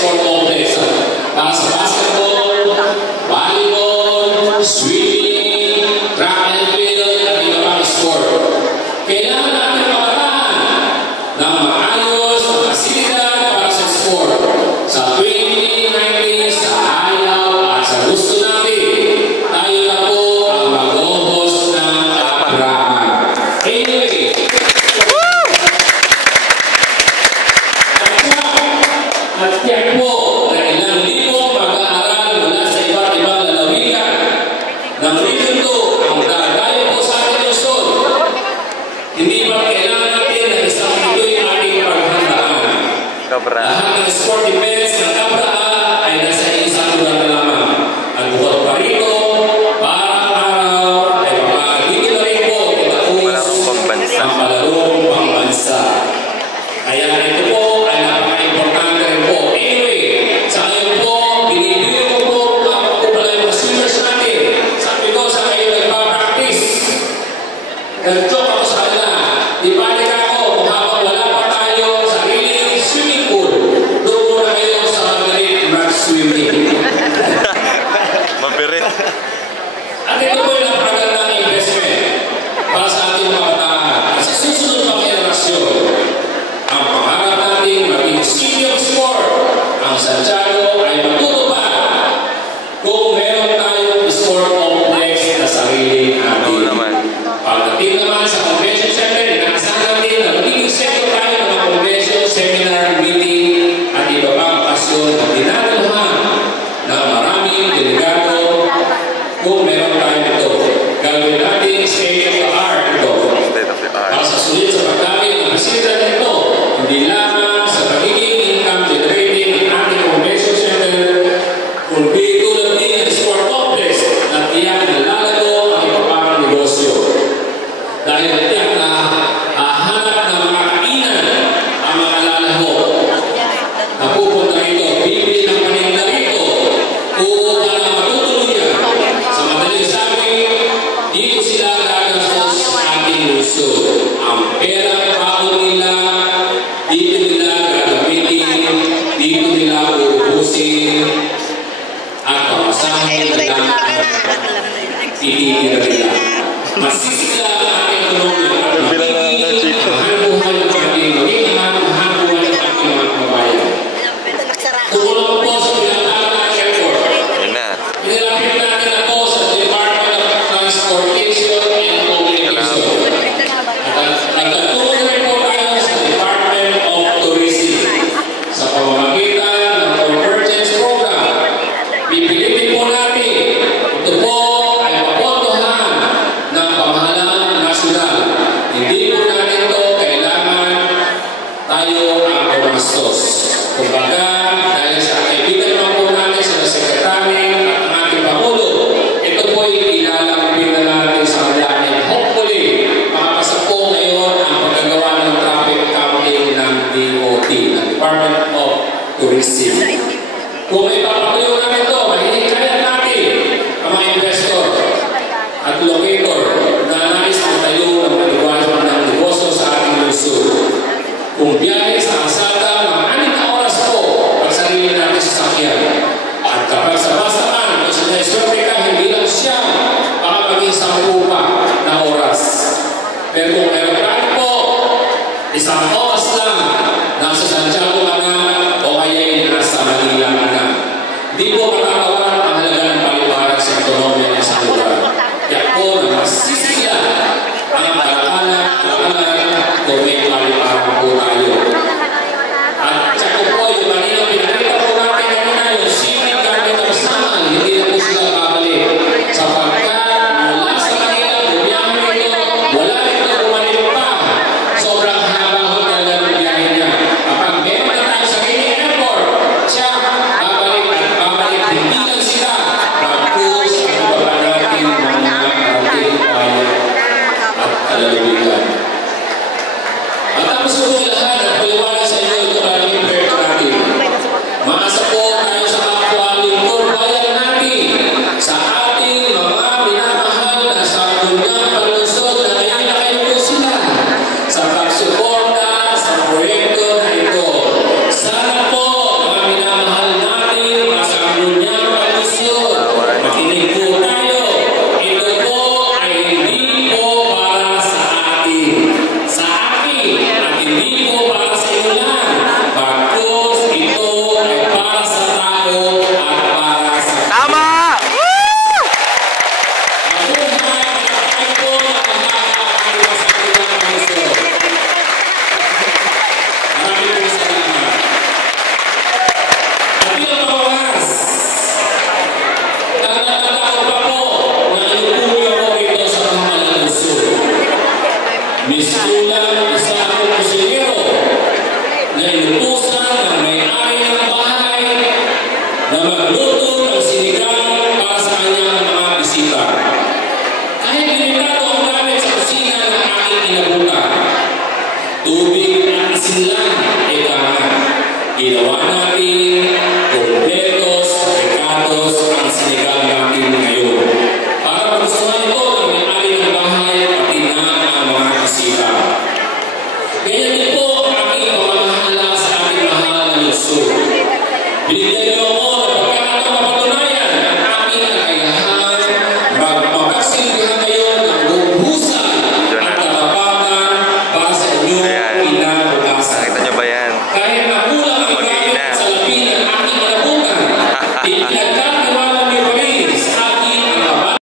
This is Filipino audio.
sport complex. Para sa basketball, volleyball, swimming, track and field, at iba pang sport. Kailangan natin makataan ng maayos na fasilidad para sa sport. Sa 2019, sa ayaw at sa gusto natin, tayo na po ang mag-host ng kaprahan. Anyway, at tiyak po na ilang libong mag-aaral mula sa iba't ibang lalawigan ng Region 2 ang dadayo po sa ating Luzon. Hindi ba kailangan natin na isang ito'y ating paghandaan? Lahat ng sport events ng kaprahan ay nasa isang lugar na lamang. At bukod pa rito, parang araw ay dito na rin po itaus ang palarong pangbansa. Kaya ito po ay napaka-importante rin po. Anyway, sa ngayon po, binibigyan ko po ang pala yung swimmers natin. Sabi ko sa kayo nagpa-practice. Nag-joke ako sa kanila. Di ba nila ako, kung habang wala pa tayo sa sariling swimming pool, doon muna kayo sa magaling mag-swimming. Mabirit. At ito po yung napakagandang investment para sa ating mga kataan. Kasi susunod pang generasyon, ang pangarap natin maging city of sport, ang Santiago ay matutupad kung meron tayong sport complex na sarili natin. Pagdating naman sa convention center, inaasahan natin na magiging sector tayo ng mga convention, seminar, meeting, at iba pang okasyon na dinadalhan ng maraming delegado kung meron tayo ito. Gagawin natin state of the art ito. Para sa sulit sa paggamit ng fasilidad nito, hindi lamang sa pagiging income generating ng ating convention center, kundi tulad din ng sport complex na tiyak na lalago ang iba pang negosyo. Dahil tiyak na hahanap ng mga kainan ang mga lalaho. Napupunta rito, bibili ng paninda rito, uupa ng matutuluyan. Sa madaling sabi, dito sila gagastos sa ating Luzon. Ang perang baon nila, dito nila gagamitin, dito nila uubusin, at pamasahin na lang ititira nila. Masisila ang ating ekonomiya at magiging mahal buhay ng ating mahal buhay ng ating mga kabayan. Tulong po sa pinatawag ng airport. Pinilapit natin ako sa Department of Transportation and Communication. Nagtutulong rin po tayo sa Department of Tourism sa pamamagitan ng Convergence Program. Pipilitin po natin, ito po ay mapondohan ng pamahalaan nasyonal. Hindi po natin ito kailangan tayo ang gumastos. Kumbaga, dahil sa kaibigan naman po natin sa sekretary at ang ating Pangulo, ito po ay ilalambing na natin sa kanila. And hopefully, makapasa po ngayon ang paggagawa ng traffic counting ng DOT, ng Department of Tourism. Kung may papatuyo namin ito, mahihikayan natin ang mga investor at locator na nais magtayo ng paniwala ng negosyo sa ating Luzon. Kung biyahe sa asada, mga 6 na oras po ang sarili natin sa sakyan. At kapag sa bus naman, kung sinaswerte ka, hindi lang siya, baka maging 10 pa na oras. Pero kung aeroplano po, 1 oras lang, nasa Santiago ka na, o kaya nasa Manila ka na. Hindi po matatawaran ang halaga ng paliwanag sa ekonomiya ng isang lugar. Kaya po na masisila ang kalakalan kung may paliwanag po tayo. At tsaka po yung kanina pinakita po natin kanina yung sinig gamit ng saman, hindi na po sila babalik. Sapagkat mula sa kanila, bumiyahin nito, wala ito bumalik pa. Sobrang haba ho talaga ng biyahe niya. Kapag meron na tayo sa airport, siya babalik at babalik hindi kanin, kompletos, recados, ang sinigang natin ngayon. Para gustuhan ito ng may-ari ng bahay, pati na ang mga bisita. Ganyan din po ang aking pamamahala sa ating mahal na lungsod. Binigyan niyo ako na pagkakataong mapatunayan ang aking kakayahan, magpapasilbihan ngayon ng lubusan at katapakan para sa inyong pinabukasan. Nakita niyo ba yan? Kahit nakulang